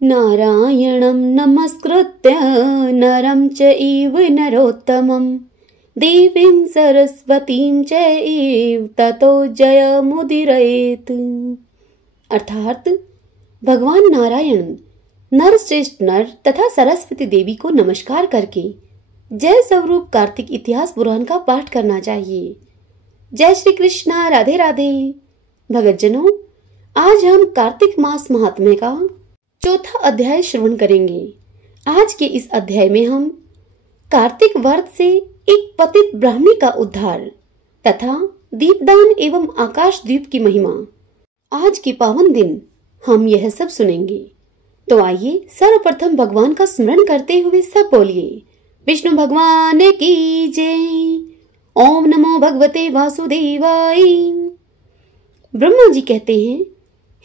नारायणं नमस्कृत्य नरं चैव नरोत्तमं देवीं सरस्वतीं चैव ततो जयमुदीरयेत्। अर्थात भगवान नारायण नर श्रेष्ठ नर तथा सरस्वती देवी को नमस्कार करके जय स्वरूप कार्तिक इतिहास पुराण का पाठ करना चाहिए। जय श्री कृष्णा, राधे राधे। भगतजनों, आज हम कार्तिक मास महात्म्य का चौथा अध्याय श्रवण करेंगे। आज के इस अध्याय में हम कार्तिक व्रत से एक पतित ब्राह्मणी का उद्धार तथा दीपदान एवं आकाश द्वीप की महिमा, आज के पावन दिन हम यह सब सुनेंगे। तो आइए सर्वप्रथम भगवान का स्मरण करते हुए सब बोलिए, विष्णु भगवान की जय। ओम नमो भगवते वासुदेवाय। ब्रह्मा जी कहते हैं,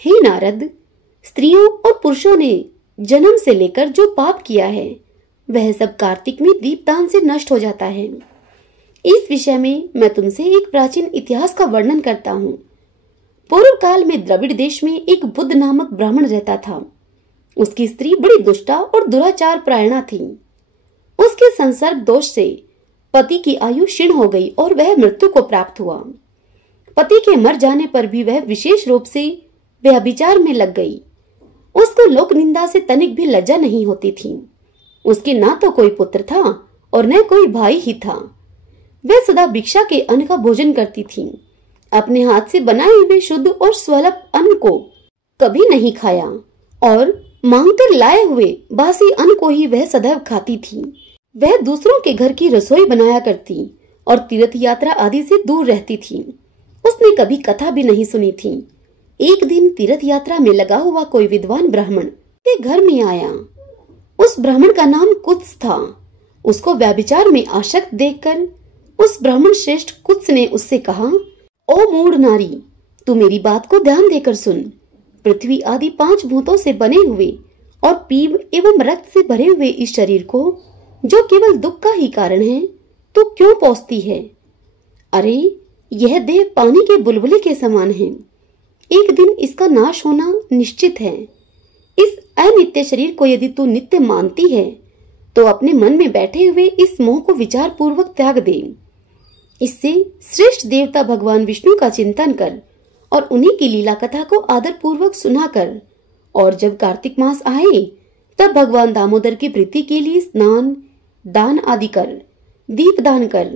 हे नारद, स्त्रियों और पुरुषों ने जन्म से लेकर जो पाप किया है वह सब कार्तिक में दीपदान से नष्ट हो जाता है। इस विषय में मैं तुमसे एक प्राचीन इतिहास का वर्णन करता हूँ। पूर्व काल में द्रविड़ देश में एक बुद्ध नामक ब्राह्मण रहता था। उसकी स्त्री बड़ी दुष्टा और दुराचार परायणा थी। उसके संसर्ग दोष से पति की आयु क्षीण हो गई और वह मृत्यु को प्राप्त हुआ। पति के मर जाने पर भी वह विशेष रूप से व्यभिचार में लग गई। उसको लोक निंदा से तनिक भी लज्जा नहीं होती थी। उसके ना तो कोई पुत्र था और न कोई भाई ही था। वह सदा भिक्षा के अन्न का भोजन करती थी। अपने हाथ से बनाए हुए शुद्ध और स्वल्प अन्न को कभी नहीं खाया और मांगकर लाए हुए बासी अन्न को ही वह सदैव खाती थी। वह दूसरों के घर की रसोई बनाया करती और तीर्थ यात्रा आदि से दूर रहती थी। उसने कभी कथा भी नहीं सुनी थी। एक दिन तीर्थ यात्रा में लगा हुआ कोई विद्वान ब्राह्मण के घर में आया। उस ब्राह्मण का नाम कुत्स था। उसको व्यभिचार में आसक्त देखकर उस ब्राह्मण श्रेष्ठ कुत्स ने उससे कहा, ओ मूढ़ नारी, तू मेरी बात को ध्यान देकर सुन। पृथ्वी आदि 5 भूतों से बने हुए और पीप एवं रक्त से भरे हुए इस शरीर को, जो केवल दुख का ही कारण है, तू क्यों पोसती है? अरे, यह देह पानी के बुलबुले के समान है। एक दिन इसका नाश होना निश्चित है। इस अनित्य शरीर को यदि तू नित्य मानती है तो अपने मन में बैठे हुए इस मोह को विचार पूर्वक त्याग दे। इससे श्रेष्ठ देवता भगवान विष्णु का चिंतन कर और उन्हीं की लीला कथा को आदर पूर्वक सुना कर, और जब कार्तिक मास आए तब भगवान दामोदर की प्रीति के लिए स्नान दान आदि कर, दीपदान कर,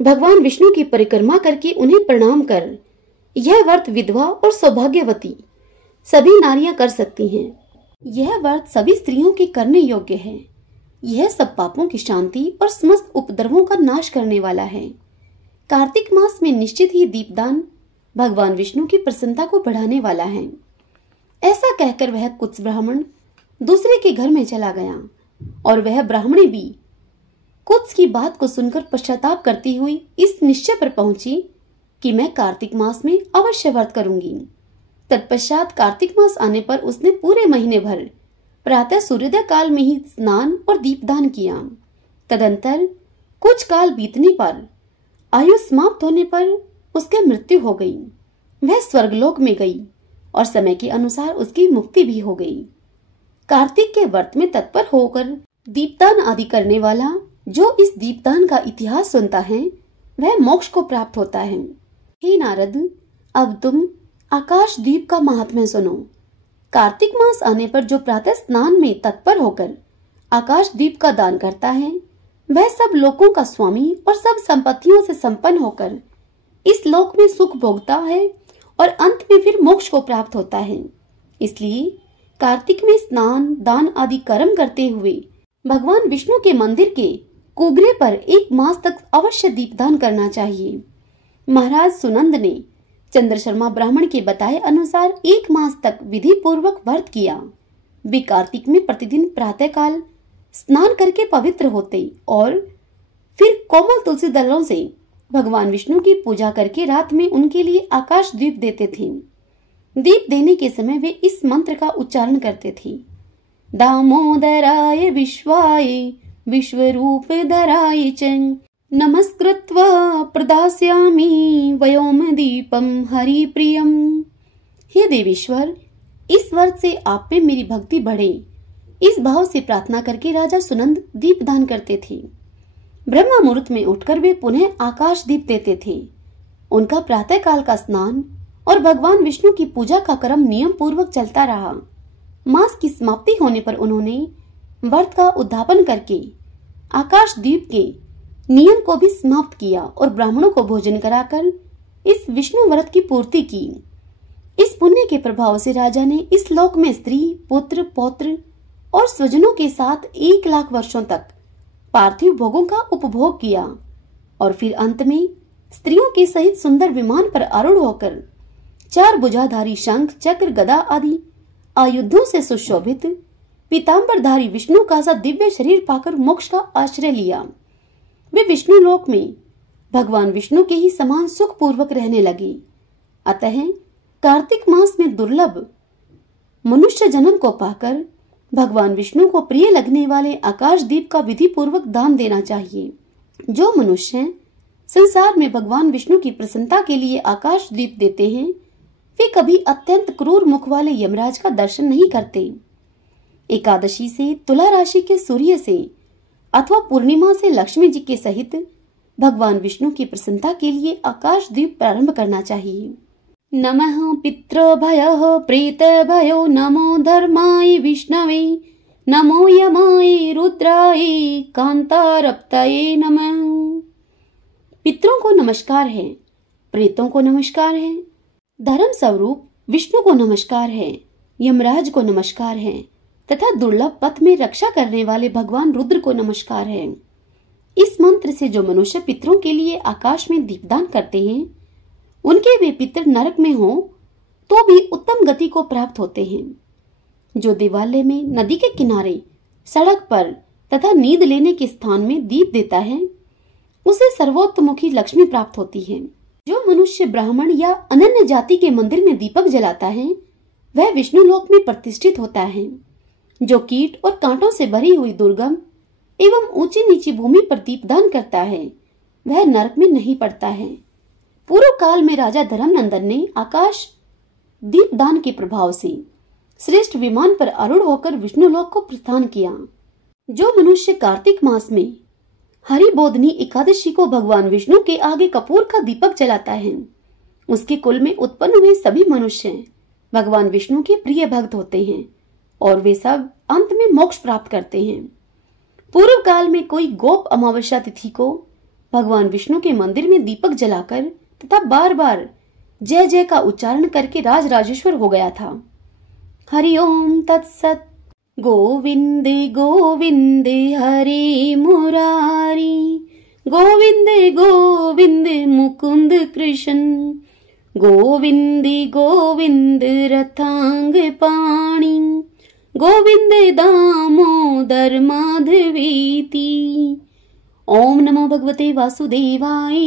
भगवान विष्णु की परिक्रमा करके उन्हें प्रणाम कर। यह व्रत विधवा और सौभाग्यवती सभी नारियां कर सकती हैं। यह व्रत सभी स्त्रियों के करने योग्य है। यह सब पापों की शांति और समस्त उपद्रवों का नाश करने वाला है। कार्तिक मास में निश्चित ही दीपदान भगवान विष्णु की प्रसन्नता को बढ़ाने वाला है। ऐसा कहकर वह कुत्स ब्राह्मण दूसरे के घर में चला गया और वह ब्राह्मणी भी कुत्स की बात को सुनकर पश्चाताप करती हुई इस निश्चय पर पहुंची कि मैं कार्तिक मास में अवश्य व्रत करूंगी। तत्पश्चात कार्तिक मास आने पर उसने पूरे महीने भर प्रातः सूर्योदय काल में ही स्नान और दीपदान किया। तदंतर कुछ काल बीतने पर आयु समाप्त होने पर उसकी मृत्यु हो गई। वह स्वर्गलोक में गई और समय के अनुसार उसकी मुक्ति भी हो गई। कार्तिक के व्रत में तत्पर होकर दीपदान आदि करने वाला जो इस दीपदान का इतिहास सुनता है वह मोक्ष को प्राप्त होता है। हे नारद, अब तुम आकाश द्वीप का महात्म्य सुनो। कार्तिक मास आने पर जो प्रातः स्नान में तत्पर होकर आकाश द्वीप का दान करता है वह सब लोकों का स्वामी और सब संपत्तियों से संपन्न होकर इस लोक में सुख भोगता है और अंत में फिर मोक्ष को प्राप्त होता है। इसलिए कार्तिक में स्नान दान आदि कर्म करते हुए भगवान विष्णु के मंदिर के कुगरे पर 1 मास तक अवश्य दीपदान करना चाहिए। महाराज सुनंद ने चंद्र शर्मा ब्राह्मण के बताए अनुसार 1 मास तक विधि पूर्वक व्रत किया। वे कार्तिक में प्रतिदिन प्रातः काल स्नान करके पवित्र होते और फिर कोमल तुलसी दलों से भगवान विष्णु की पूजा करके रात में उनके लिए आकाश दीप देते थे। दीप देने के समय वे इस मंत्र का उच्चारण करते थे, दामोदराय विश्वाय विश्वरूप धराय च नमस्कृत्वा प्रदास्यामि व्योम दीपम हरिप्रियम। हे देवेश्वर, इस व्रत से आप में मेरी भक्ति बढ़े, इस भाव से प्रार्थना करके राजा सुनंद दीप दान करते थे। ब्रह्म मुहूर्त में उठकर वे पुनः आकाश दीप देते थे। उनका प्रातः काल का स्नान और भगवान विष्णु की पूजा का क्रम नियम पूर्वक चलता रहा। मास की समाप्ति होने पर उन्होंने व्रत का उद्यापन करके आकाश दीप के नियम को भी समाप्त किया और ब्राह्मणों को भोजन कराकर इस विष्णु व्रत की पूर्ति की। इस पुण्य के प्रभाव से राजा ने इस लोक में स्त्री, पुत्र, पौत्र और स्वजनों के साथ 1 लाख वर्षों तक पार्थिव भोगों का उपभोग किया और फिर अंत में स्त्रियों के सहित सुंदर विमान पर आरूढ़ होकर 4 भुजाधारी शंख, चक्र, गदा आदि आयुधों से सुशोभित पीतांबरधारी विष्णु का सा दिव्य शरीर पाकर मोक्ष का आश्रय लिया। वे विष्णु लोक में भगवान विष्णु के ही समान सुख पूर्वक रहने लगे। अतः कार्तिक मास में दुर्लभ मनुष्य जन्म को पाकर भगवान विष्णु को प्रिय लगने वाले आकाश दीप का विधि पूर्वक दान देना चाहिए। जो मनुष्य संसार में भगवान विष्णु की प्रसन्नता के लिए आकाश दीप देते हैं, वे कभी अत्यंत क्रूर मुख वाले यमराज का दर्शन नहीं करते। एकादशी से, तुला राशि के सूर्य से अथवा पूर्णिमा से लक्ष्मी जी के सहित भगवान विष्णु की प्रसन्नता के लिए आकाश दीप प्रारंभ करना चाहिए। नमः पितृभयः प्रेतभयो, नमो धर्माय विष्णवे, नमो यमाय रुद्राय कांतारप्तये नमः। पितरों को नमस्कार है, प्रेतों को नमस्कार है, धर्म स्वरूप विष्णु को नमस्कार है, यमराज को नमस्कार है तथा दुर्लभ पथ में रक्षा करने वाले भगवान रुद्र को नमस्कार है। इस मंत्र से जो मनुष्य पितरों के लिए आकाश में दीपदान करते हैं, उनके वे पितर नरक में हो तो भी उत्तम गति को प्राप्त होते हैं। जो देवालय में, नदी के किनारे, सड़क पर तथा नींद लेने के स्थान में दीप देता है, उसे सर्वोत्तमुखी लक्ष्मी प्राप्त होती है। जो मनुष्य ब्राह्मण या अनन्य जाति के मंदिर में दीपक जलाता है, वह विष्णु लोक में प्रतिष्ठित होता है। जो कीट और कांटों से भरी हुई दुर्गम एवं ऊंची नीची भूमि पर दीपदान करता है, वह नरक में नहीं पड़ता है। पूर्व काल में राजा धर्मनंदन ने आकाश दीपदान के प्रभाव से श्रेष्ठ विमान पर आरूढ़ होकर विष्णु लोक को प्रस्थान किया। जो मनुष्य कार्तिक मास में हरिबोधनी एकादशी को भगवान विष्णु के आगे कपूर का दीपक जलाता है, उसके कुल में उत्पन्न हुए सभी मनुष्य भगवान विष्णु के प्रिय भक्त होते हैं और वे सब अंत में मोक्ष प्राप्त करते हैं। पूर्व काल में कोई गोप अमावस्या तिथि को भगवान विष्णु के मंदिर में दीपक जलाकर तथा बार बार जय जय का उच्चारण करके राज राजेश्वर हो गया था। हरिओम तत्सत। गोविंद गोविंद हरे मुरारी, गोविंद गोविंद मुकुंद कृष्ण, गोविंद गोविंद रथांग पाणी, गोविंद दामोदर माधवीति। ओम नमो भगवते वासुदेवाय।